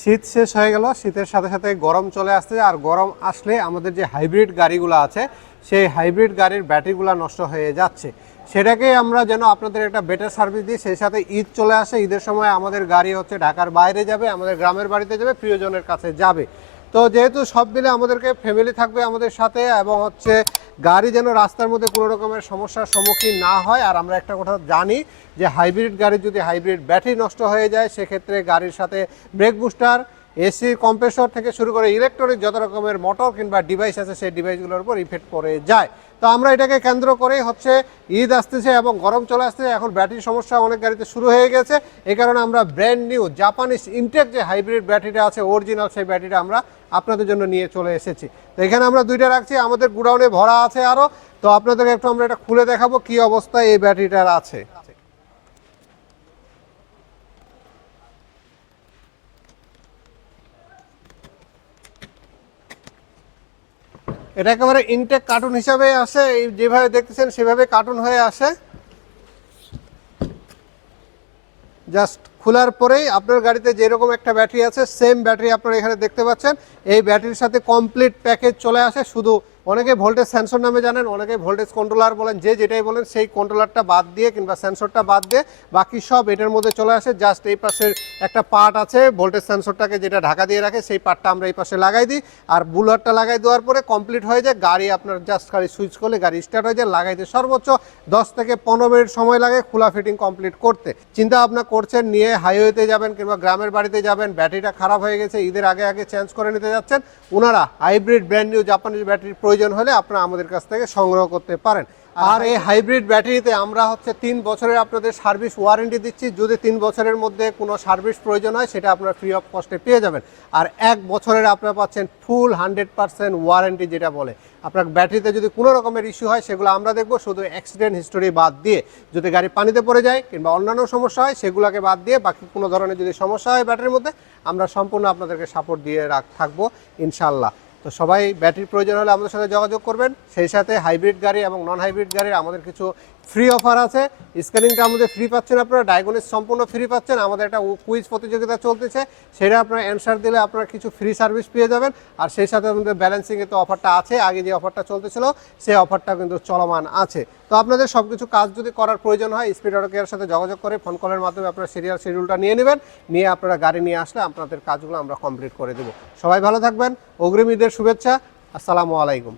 শীত শেষ হয়ে গেল, শীতের সাথে সাথে গরম চলে আসছে, আর গরম আসলে আমাদের যে হাইব্রিড গাড়িগুলো আছে সেই হাইব্রিড গাড়ির ব্যাটারিগুলো নষ্ট হয়ে যাচ্ছে। সেটাকে আমরা যেন আপনাদের একটা বেটার সার্ভিস দিই, সেই সাথে ঈদ চলে আসে, ঈদের সময় আমাদের গাড়ি হচ্ছে ঢাকার বাইরে যাবে, আমাদের গ্রামের বাড়িতে যাবে, প্রিয়জনের কাছে যাবে। তো যেহেতু সব মিলে আমাদেরকে ফ্যামিলি থাকবে আমাদের সাথে, এবং হচ্ছে গাড়ি যেন রাস্তার মধ্যে কোনো রকমের সমস্যার সম্মুখীন না হয়। আর আমরা একটা কথা জানি যে হাইব্রিড গাড়ি যদি হাইব্রিড ব্যাটারি নষ্ট হয়ে যায়, সেক্ষেত্রে গাড়ির সাথে ব্রেক বুস্টার, এসি কম্প্রেসর থেকে শুরু করে ইলেকট্রনিক যত রকমের মোটর কিংবা ডিভাইস আছে সেই ডিভাইসগুলোর উপর ইফেক্ট পড়ে যায়। তো আমরা এটাকে কেন্দ্র করেই হচ্ছে ঈদ আসতেছে এবং গরম চলে আসতেছে, এখন ব্যাটারির সমস্যা অনেক গাড়িতে শুরু হয়ে গেছে। এই কারণে আমরা ব্র্যান্ড নিউ জাপানিজ ইনটেক যে হাইব্রিড ব্যাটারিটা আছে অরিজিনাল, সেই ব্যাটারিটা আমরা আপনাদের জন্য নিয়ে চলে এসেছি। তো এখানে আমরা দুইটা রাখছি, আমাদের গুডাউনে ভরা আছে আরও। তো আপনাদেরকে একটু আমরা এটা খুলে দেখাবো কি অবস্থায় এই ব্যাটারিটার আছে। এটা একেবারে ইনটেক কার্টুন হিসাবে আসে, যেভাবে দেখতেছেন সেভাবে কার্টুন হয়ে আসে। জাস্ট খোলার পরেই আপনার গাড়িতে যেরকম একটা ব্যাটারি আছে সেম ব্যাটারি আপনারা এখানে দেখতে পাচ্ছেন। এই ব্যাটারির সাথে কমপ্লিট প্যাকেজ চলে আসে। শুধু অনেকে ভোল্টেজ সেন্সর নামে জানেন, অনেকে ভোল্টেজ কন্ট্রোলার বলেন, যে যেটাই বলেন সেই কন্ট্রোলারটা বাদ দিয়ে কিংবা সেন্সরটা বাদ দিয়ে বাকি সব এটার মধ্যে চলে আসে। জাস্ট এই পাশের একটা পার্ট আছে ভোল্টেজ সেন্সরটাকে যেটা ঢাকা দিয়ে রাখে, সেই পার্টটা আমরা এই পাশে লাগাই দিই, আর বুলারটা লাগাই দেওয়ার পরে কমপ্লিট হয়ে যায়। গাড়ি আপনার জাস্ট গাড়ি সুইচ করলে গাড়ি স্টার্ট হয়ে যায়। লাগাইতে সর্বোচ্চ 10 থেকে 15 মিনিট সময় লাগে খোলা ফিটিং কমপ্লিট করতে। চিন্তা ভাবনা করছেন নিয়ে হাইওয়েতে যাবেন কিংবা গ্রামের বাড়িতে যাবেন, ব্যাটারিটা খারাপ হয়ে গেছে, ঈদের আগে আগে চেঞ্জ করে নিতে যাচ্ছেন, ওনারা হাইব্রিড ব্র্যান্ড নিউ জাপানিজ ব্যাটারির প্রয়োজন হলে আপনারা আমাদের কাছ থেকে সংগ্রহ করতে পারেন। আর এই হাইব্রিড ব্যাটারিতে আমরা হচ্ছে 3 বছরের আপনাদের সার্ভিস ওয়ারেন্টি দিচ্ছি। যদি 3 বছরের মধ্যে কোনো সার্ভিস প্রয়োজন হয় সেটা আপনারা ফ্রি অফ কস্টে পেয়ে যাবেন। আর 1 বছরের আপনারা পাচ্ছেন ফুল 100% ওয়ারেন্টি, যেটা বলে আপনার ব্যাটারিতে যদি কোনো রকমের ইস্যু হয় সেগুলো আমরা দেখব, শুধু অ্যাক্সিডেন্ট হিস্টোরি বাদ দিয়ে। যদি গাড়ি পানিতে পড়ে যায় কিংবা অন্যান্য সমস্যা হয় সেগুলোকে বাদ দিয়ে বাকি কোনো ধরনের যদি সমস্যা হয় ব্যাটারির মধ্যে, আমরা সম্পূর্ণ আপনাদেরকে সাপোর্ট দিয়ে থাকবো ইনশাল্লাহ। তো সবাই ব্যাটারির প্রয়োজন হলে আমাদের সাথে যোগাযোগ করবেন। সেই সাথে হাইব্রিড গাড়ি এবং নন হাইব্রিড গাড়ির আমাদের কিছু ফ্রি অফার আছে। স্ক্যানিংটা আমাদের ফ্রি পাচ্ছেন, আপনারা ডায়াগনোস সম্পূর্ণ ফ্রি পাচ্ছেন। আমাদের একটা কুইজ প্রতিযোগিতা চলতেছে, সেটা আপনারা অ্যান্সার দিলে আপনারা কিছু ফ্রি সার্ভিস পেয়ে যাবেন। আর সেই সাথে আমাদের ব্যালেন্সিংয়ে তো অফারটা আছে, আগে যে অফারটা চলতেছিল সেই অফারটা কিন্তু চলমান আছে। তো আপনাদের সব কিছু কাজ যদি করার প্রয়োজন হয় স্পিড অটো কেয়ারের সাথে যোগাযোগ করে ফোন কলের মাধ্যমে আপনারা শিডিউলটা নিয়ে নেবেন, নিয়ে আপনারা গাড়ি নিয়ে আসলে আপনাদের কাজগুলো আমরা কমপ্লিট করে দেবো। সবাই ভালো থাকবেন, অগ্রিম ঈদের শুভেচ্ছা, আসসালামু আলাইকুম।